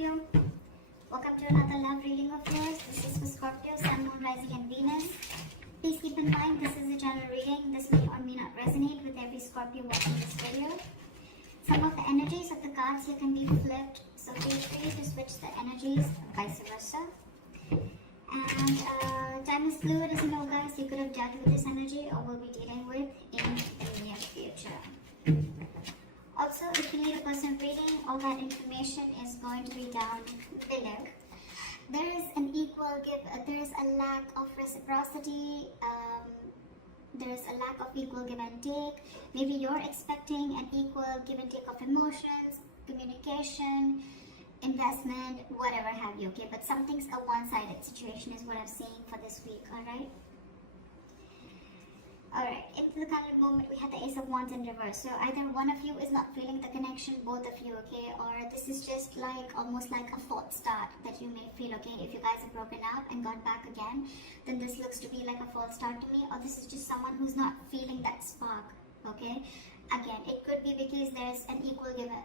Scorpio. Welcome to another love reading of yours. This is for Scorpio, Sun, Moon, Rising and Venus. Please keep in mind this is a general reading. This may or may not resonate with every Scorpio watching this video. Some of the energies of the cards here can be flipped, so feel free to switch the energies, vice versa. And time is fluid, as you know, guys. You could have dealt with this energy or will be dealing with in the near future. Also, if you need a personal reading, all that information is going to be down below. There is an equal give, there is a lack of reciprocity, there is a lack of equal give and take. Maybe you're expecting an equal give and take of emotions, communication, investment, whatever have you, okay? But something's a one-sided situation is what I'm seeing for this week, alright? Alright, into the current moment we have the Ace of Wands in reverse. So either one of you is not feeling the connection, both of you, okay? Or this is just like almost like a false start that you may feel, okay? If you guys have broken up and got back again, then this looks to be like a false start to me. Or this is just someone who's not feeling that spark, okay? Again, it could be because there's an equal give and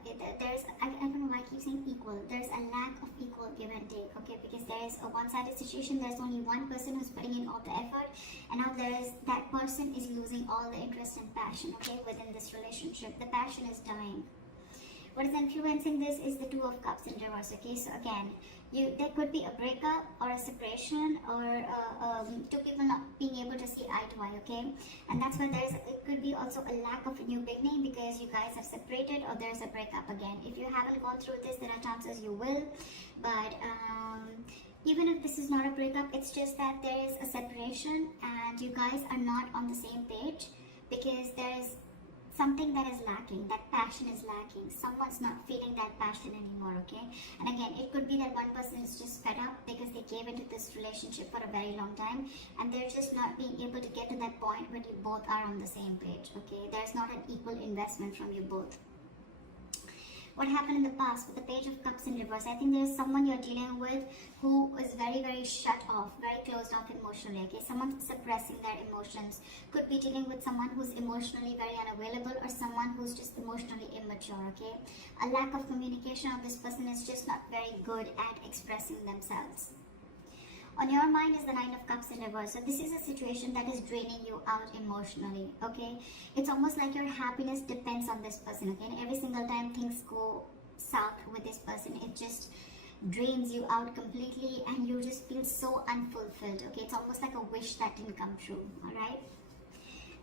I don't know why I keep saying equal. There's a lack of equal give and take, okay? Because there is a one-sided situation. There's only one person who's putting in all the effort, and now that person is losing all the interest and passion, okay, within this relationship. The passion is dying. What is influencing this is the Two of Cups in reverse, okay? So again, there could be a breakup or a separation or two people not being able to see eye to eye, okay? And that's why it could be also a lack of a new beginning because you guys have separated or there's a breakup again. If you haven't gone through this, there are chances you will. But even if this is not a breakup, it's just that there is a separation and you guys are not on the same page because there is something that is lacking, that passion is lacking. Someone's not feeling that passion anymore, okay? And again, it could be that one person is just fed up because they gave into this relationship for a very long time and they're just not being able to get to that point where you both are on the same page, okay? There's not an equal investment from you both. What happened in the past with the Page of Cups in reverse? I think there's someone you're dealing with who is very, very shut off, very closed off emotionally, okay? Someone suppressing their emotions. Could be dealing with someone who's emotionally very unavailable or someone who's just emotionally immature, okay? A lack of communication of this person is just not very good at expressing themselves. On your mind is the Nine of Cups in reverse. So this is a situation that is draining you out emotionally, okay? It's almost like your happiness depends on this person, okay? And every single time things go south with this person, it just drains you out completely and you just feel so unfulfilled, okay? It's almost like a wish that didn't come true, alright?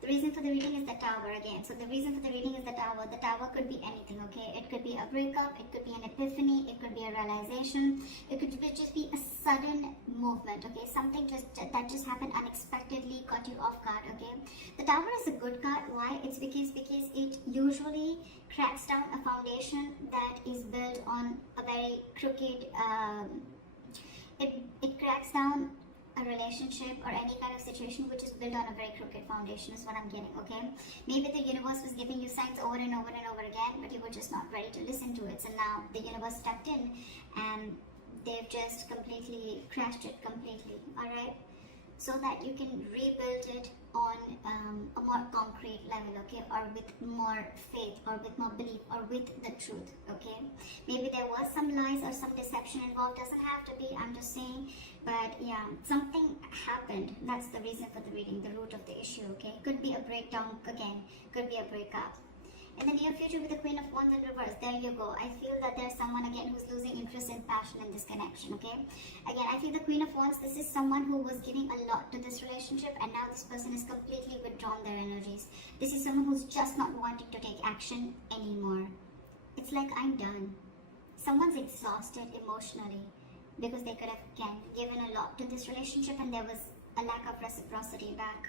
The reason for the reading is the Tower again. So the reason for the reading is the Tower. The Tower could be anything, okay? It could be a breakup, it could be an epiphany, it could be a realization, it could just be a sudden movement, okay? Something that just happened unexpectedly, caught you off guard, okay? The Tower is a good card. Why? It's because it usually cracks down a foundation that is built on a very crooked, it cracks down a relationship or any kind of situation which is built on a very crooked foundation is what I'm getting, okay? Maybe the universe was giving you signs over and over and over again, but you were just not ready to listen to it. So now the universe stepped in and they've just completely crashed it completely, alright? So that you can rebuild it on a more concrete level, okay? Or with more faith or with more belief or with the truth, okay? Maybe there was some lies or some deception involved. Doesn't have to be, I'm just saying. But yeah, something happened. That's the reason for the reading, the root of the issue, okay? Could be a breakdown again, could be a breakup. In the near future with the Queen of Wands in reverse, there you go. I feel that there's someone again who's losing interest and passion in this connection, okay? Again, I feel the Queen of Wands, this is someone who was giving a lot to this relationship and now this person is completely withdrawn their energies. This is someone who's just not wanting to take action anymore. It's like, I'm done. Someone's exhausted emotionally because they could have, again, given a lot to this relationship and there was a lack of reciprocity back.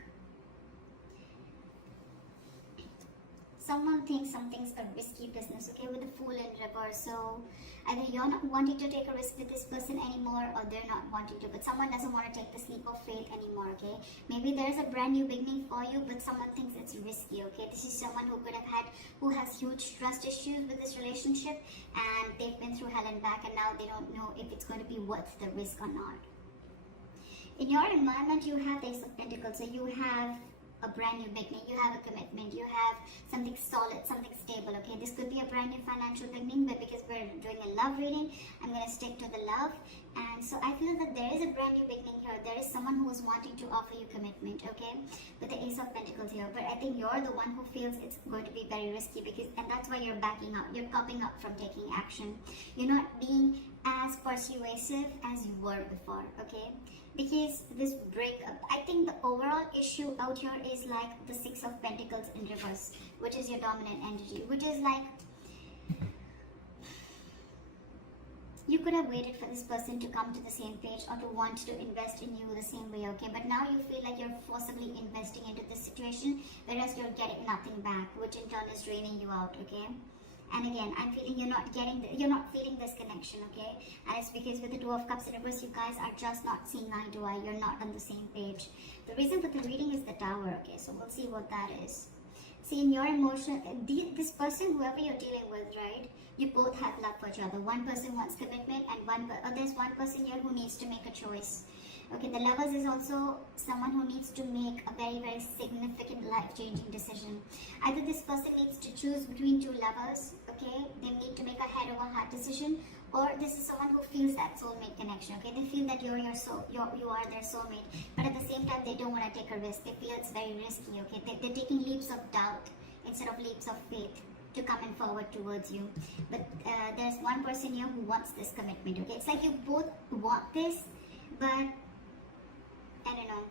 Someone thinks something's a risky business, okay, with the Fool in reverse. So either you're not wanting to take a risk with this person anymore or they're not wanting to, but someone doesn't want to take the leap of faith anymore, okay? Maybe there's a brand new beginning for you, but someone thinks it's risky, okay? This is someone who has huge trust issues with this relationship and they've been through hell and back and now they don't know if it's going to be worth the risk or not. In your environment, you have the Ace of Pentacles, so you have a brand new beginning, you have a commitment, you have something solid, something stable, okay? This could be a brand new financial beginning, but because we're doing a love reading, I'm going to stick to the love. And so I feel that there is a brand new beginning here. There is someone who is wanting to offer you commitment, okay? With the Ace of Pentacles here. But I think you're the one who feels it's going to be very risky, because, and that's why you're backing up. You're copping up from taking action. You're not being as persuasive as you were before, okay? Because this breakup, I think the overall issue out here is like the Six of Pentacles in reverse, which is your dominant energy, which is like, you could have waited for this person to come to the same page or to want to invest in you the same way, okay? But now you feel like you're forcibly investing into this situation, whereas you're getting nothing back, which in turn is draining you out, okay? And again, I'm feeling you're not feeling this connection, okay? And it's because with the Two of Cups in reverse, you guys are just not seeing eye to eye. You're not on the same page. The reason for the reading is the Tower, okay? So we'll see what that is. See, in your emotion, this person, whoever you're dealing with, right? You both have love for each other. One person wants commitment, and there's one person here who needs to make a choice. Okay, the Lovers is also someone who needs to make a very, very significant life-changing decision. Either this person needs to choose between two lovers, okay? They need to make a head-over-heart decision, or this is someone who feels that soulmate connection, okay? They feel that you are their soulmate, but at the same time, they don't want to take a risk. They feel it's very risky, okay? They're taking leaps of doubt instead of leaps of faith to come and forward towards you. But there's one person here who wants this commitment, okay? It's like you both want this, but I don't know.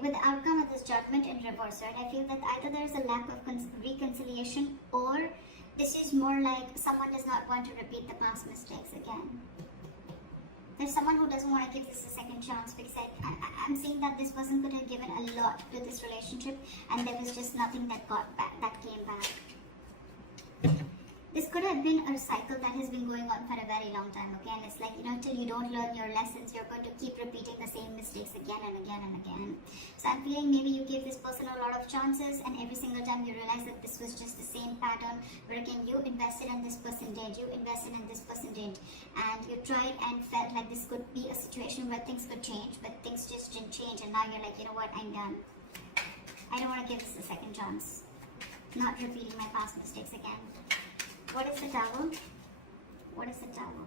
With the outcome of this Judgment in reverse, right? I feel that either there's a lack of reconciliation, or this is more like someone does not want to repeat the past mistakes again. There's someone who doesn't want to give this a second chance, because I'm seeing that this person could have given a lot to this relationship, and there was just nothing that came back. This could have been a cycle that has been going on for a very long time, okay? And it's like, till you don't learn your lessons, you're going to keep repeating the same mistakes again and again and again. So I'm feeling maybe you gave this person a lot of chances, and every single time you realize that this was just the same pattern, where again, you invested and this person did, you invested and this person didn't, and you tried and felt like this could be a situation where things could change, but things just didn't change, and now you're like, you know what, I'm done. I don't want to give this a second chance. Not repeating my past mistakes again. What is the Tower? What is the Tower?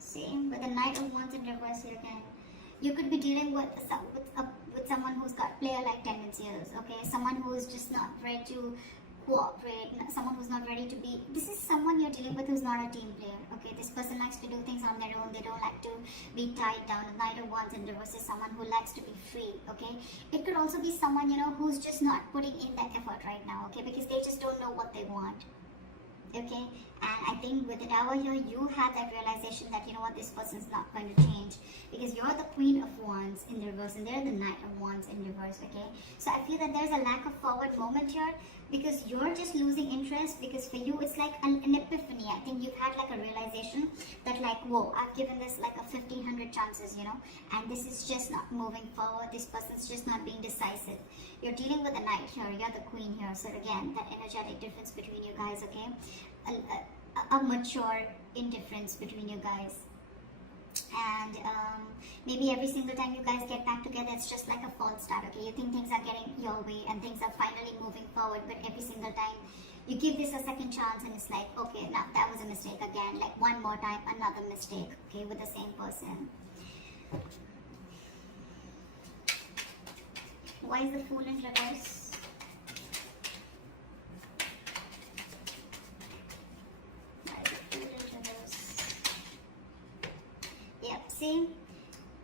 Same with the Knight of Wands in reverse here again. You could be dealing with someone who's got player-like tendencies, okay? Someone who's just not ready to cooperate, someone who's not ready to be... This is someone you're dealing with who's not a team player, okay? This person likes to do things on their own. They don't like to be tied down. The Knight of Wands in reverse is someone who likes to be free, okay? It could also be someone, who's just not putting in the effort right now, okay? Because they just don't know what they want, okay? And I think with the Tower here, you had that realization that, this person's not going to change, because you're the Queen of Wands in reverse and they're the Knight of Wands in reverse, okay? So I feel that there's a lack of forward moment here, because you're just losing interest, because for you it's like an epiphany. I think you've had like a realization that like, whoa, I've given this like a 1,500 chances, and this is just not moving forward. This person's just not being decisive. You're dealing with a Knight here, you're the Queen here, so again, that energetic difference between you guys, okay? A mature indifference between you guys. And maybe every single time you guys get back together, it's just like a false start, okay? You think things are getting your way and things are finally moving forward, but every single time you give this a second chance and it's like, okay, now that was a mistake again, like one more time, another mistake, okay, with the same person. Why is the Fool in reverse? See,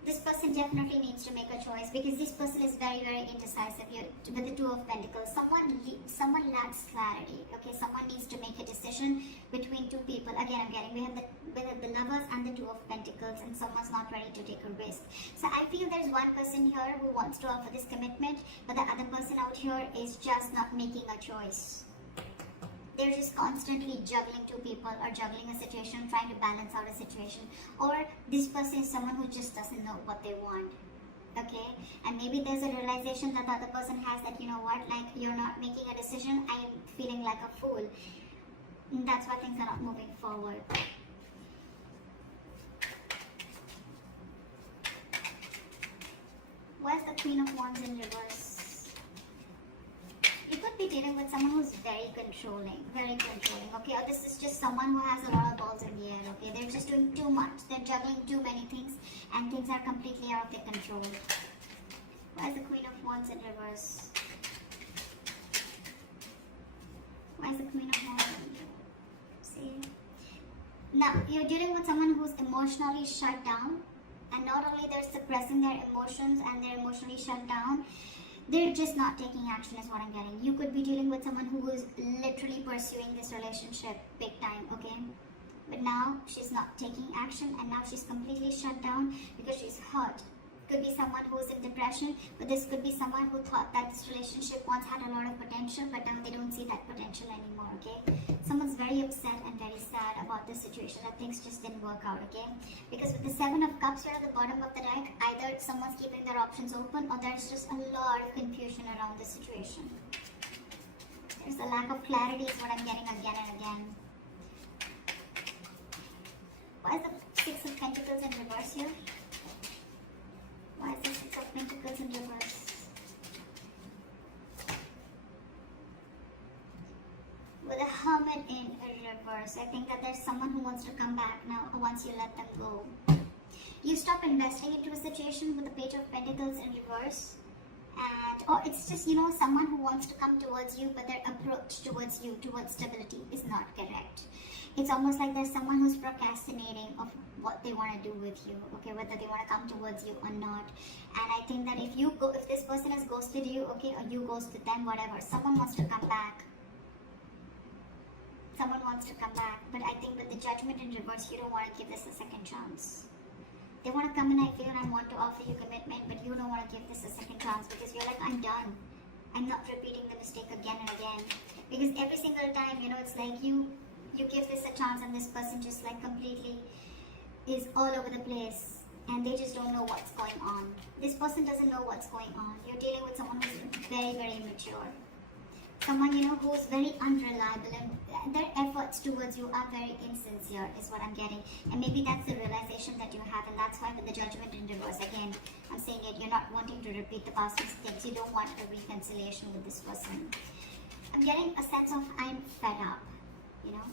this person definitely needs to make a choice, because this person is very, very indecisive. With the Two of Pentacles, someone lacks clarity, okay? Someone needs to make a decision between two people. Again, we have the Lovers and the Two of Pentacles, and someone's not ready to take a risk. So I feel there's one person here who wants to offer this commitment, but the other person out here is just not making a choice. They're just constantly juggling two people, or juggling a situation, trying to balance out a situation. Or this person is someone who just doesn't know what they want, okay? And maybe there's a realization that the other person has that, like, you're not making a decision, I am feeling like a fool. And that's why things are not moving forward. Why is the Queen of Wands in reverse? You could be dealing with someone who's very controlling, okay? Or this is just someone who has a lot of balls in the air, okay? They're just doing too much, they're juggling too many things, and things are completely out of their control. Why is the Queen of Wands in reverse? Why is the Queen of Wands in reverse? See? Now, you're dealing with someone who's emotionally shut down, and not only they're suppressing their emotions and they're emotionally shut down, they're just not taking action is what I'm getting. You could be dealing with someone who is literally pursuing this relationship big time, okay? But now she's not taking action, and now she's completely shut down because she's hurt. Could be someone who's in depression, but this could be someone who thought that this relationship once had a lot of potential, but now they don't see that potential anymore, okay? Someone's very upset and very sad about this situation, that things just didn't work out, okay? Because with the Seven of Cups here at the bottom of the deck, either someone's keeping their options open, or there's just a lot of confusion around this situation. There's a lack of clarity is what I'm getting again and again. Why is the Six of Pentacles in reverse here? Why is the Six of Pentacles in reverse? With a Hermit in reverse, I think that there's someone who wants to come back now once you let them go. You stop investing into a situation with the Page of Pentacles in reverse. And, or it's just, you know, someone who wants to come towards you, but their approach towards you, towards stability, is not correct. It's almost like there's someone who's procrastinating of what they want to do with you, okay, whether they want to come towards you or not. And I think that if this person has ghosted you, okay, or you ghosted them, whatever, someone wants to come back. Someone wants to come back, but I think with the Judgment in reverse, you don't want to give this a second chance. They want to come and I feel and I want to offer you commitment, but you don't want to give this a second chance because you're like, I'm done. I'm not repeating the mistake again and again. Because every single time, you know, it's like you give this a chance and this person just like completely is all over the place and they just don't know what's going on. This person doesn't know what's going on. You're dealing with someone who's very, very immature. Someone, you know, who's very unreliable, and their efforts towards you are very insincere is what I'm getting. And maybe that's the realization that you have, and that's why with the Judgment in reverse, again, I'm saying it, you're not wanting to repeat the past mistakes. You don't want a reconciliation with this person. I'm getting a sense of I'm fed up, you know.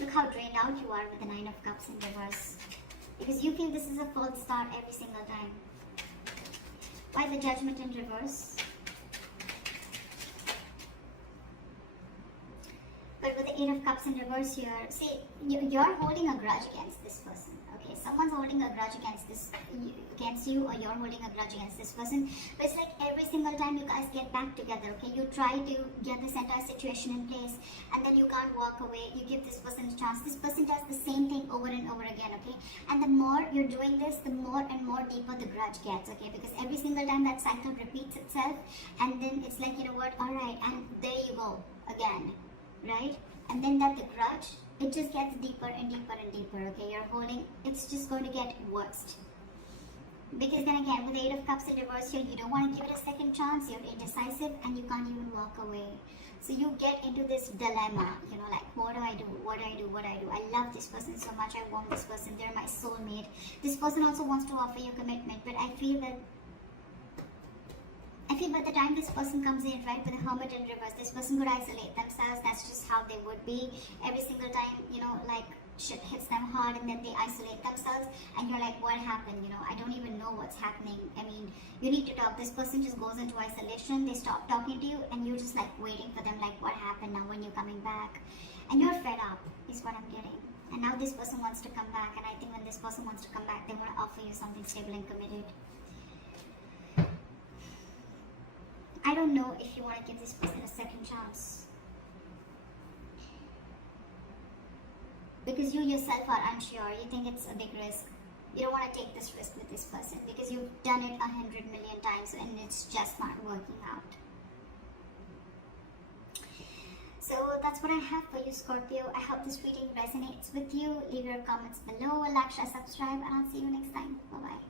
Look how drained out you are with the Nine of Cups in reverse. Because you feel this is a false start every single time. Why the Judgment in reverse? But with the Eight of Cups in reverse here, see, you're holding a grudge against this person, okay? Someone's holding a grudge against you, or you're holding a grudge against this person. But it's like every single time you guys get back together, okay? You try to get this entire situation in place, and then you can't walk away. You give this person a chance. This person does the same thing over and over again, okay? And the more you're doing this, the more and more deeper the grudge gets, okay? Because every single time that cycle repeats itself, and then it's like, you know what, all right, and there you go, again. Right? And then that the grudge, it just gets deeper and deeper and deeper, okay? You're holding, it's just going to get worse. Because then again, with the Eight of Cups in reverse here, you don't want to give it a second chance, you're indecisive, and you can't even walk away. So you get into this dilemma, you know, like, what do I do? What do I do? What do I do? I love this person so much, I want this person, they're my soulmate. This person also wants to offer you commitment, but I feel by the time this person comes in, right, with the Hermit in reverse, this person could isolate themselves. That's just how they would be. Every single time, you know, like shit hits them hard and then they isolate themselves and you're like, what happened? You know, I don't even know what's happening. I mean, you need to talk. This person just goes into isolation. They stop talking to you and you're just like waiting for them, like, what happened now, when you're coming back? And you're fed up is what I'm getting. And now this person wants to come back, and I think when this person wants to come back, they want to offer you something stable and committed. I don't know if you want to give this person a second chance. Because you yourself are unsure. You think it's a big risk. You don't want to take this risk with this person because you've done it 100 million times and it's just not working out. So that's what I have for you, Scorpio. I hope this reading resonates with you. Leave your comments below, like, share, subscribe, and I'll see you next time. Bye-bye.